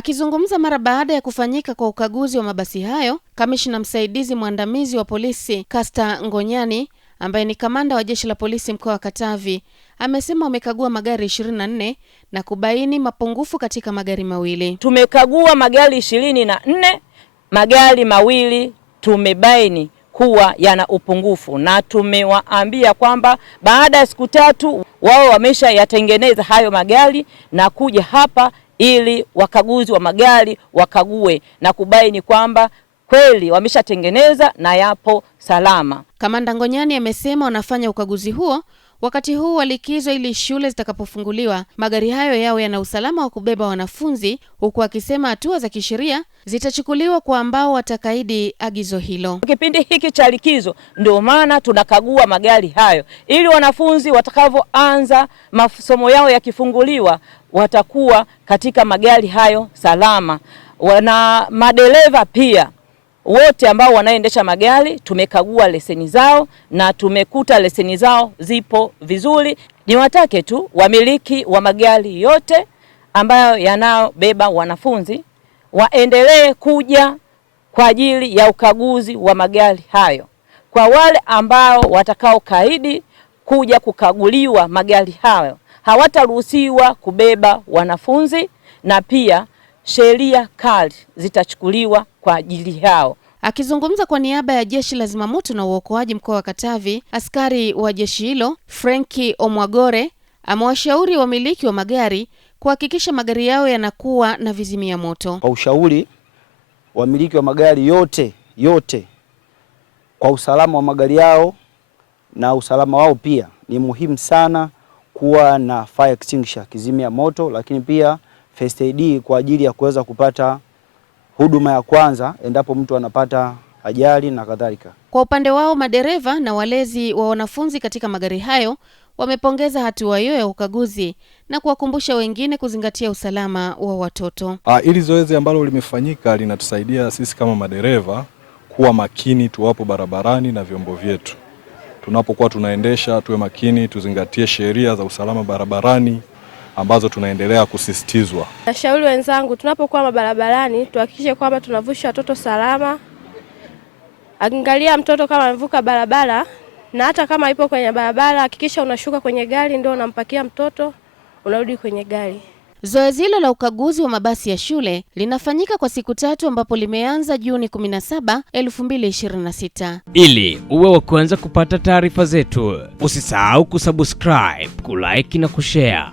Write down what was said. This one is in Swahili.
Akizungumza mara baada ya kufanyika kwa ukaguzi wa mabasi hayo, kamishna msaidizi mwandamizi wa polisi Caster Ngonyani, ambaye ni kamanda wa jeshi la polisi mkoa wa Katavi, amesema wamekagua magari 24 na kubaini mapungufu katika magari mawili. Tumekagua magari 24, magari mawili tumebaini kuwa yana upungufu, na tumewaambia kwamba baada ya siku 3 wao wamesha yatengeneza hayo magari na kuja hapa ili wakaguzi wa magari wakague na kubaini kwamba kweli wameshatengeneza na yapo salama. Kamanda Ngonyani amesema wanafanya ukaguzi huo wakati huu wa likizo ili shule zitakapofunguliwa magari hayo yao yana usalama wa kubeba wanafunzi, huku akisema hatua za kisheria zitachukuliwa kwa ambao watakaidi agizo hilo. Kipindi hiki cha likizo ndio maana tunakagua magari hayo ili wanafunzi watakavyoanza masomo yao yakifunguliwa watakuwa katika magari hayo salama. Na madereva pia wote ambao wanaendesha magari tumekagua leseni zao na tumekuta leseni zao zipo vizuri. Niwatake tu wamiliki wa magari yote ambayo yanayobeba wanafunzi waendelee kuja kwa ajili ya ukaguzi wa magari hayo. Kwa wale ambao watakao kaidi kuja kukaguliwa magari hayo, hawataruhusiwa kubeba wanafunzi na pia sheria kali zitachukuliwa kwa ajili yao. Akizungumza kwa niaba ya Jeshi la Zimamoto na Uokoaji mkoa wa Katavi, askari wa jeshi hilo Franki Omwagore amewashauri wamiliki wa magari kuhakikisha magari yao yanakuwa na vizimia moto. Kwa ushauri wamiliki wa magari yote kwa usalama wa magari yao na usalama wao pia ni muhimu sana kuwa na fire extinguisher, kizimia moto, lakini pia first aid kwa ajili ya kuweza kupata huduma ya kwanza endapo mtu anapata ajali na kadhalika. Kwa upande wao, madereva na walezi wa wanafunzi katika magari hayo wamepongeza hatua hiyo ya ukaguzi na kuwakumbusha wengine kuzingatia usalama wa watoto. Ili zoezi ambalo limefanyika linatusaidia sisi kama madereva kuwa makini tuwapo barabarani na vyombo vyetu. Tunapokuwa tunaendesha tuwe makini, tuzingatie sheria za usalama barabarani ambazo tunaendelea kusisitizwa. Nashauri wenzangu tunapokuwa barabarani tuhakikishe kwamba tunavusha watoto salama. Angalia mtoto kama anavuka barabara, na hata kama ipo kwenye barabara hakikisha unashuka kwenye gari ndio unampakia mtoto unarudi kwenye gari. Zoezi hilo la ukaguzi wa mabasi ya shule linafanyika kwa siku 3 ambapo limeanza Juni 17, 2026. Ili uwe wa kwanza kupata taarifa zetu, usisahau kusubscribe, kulike na kushare.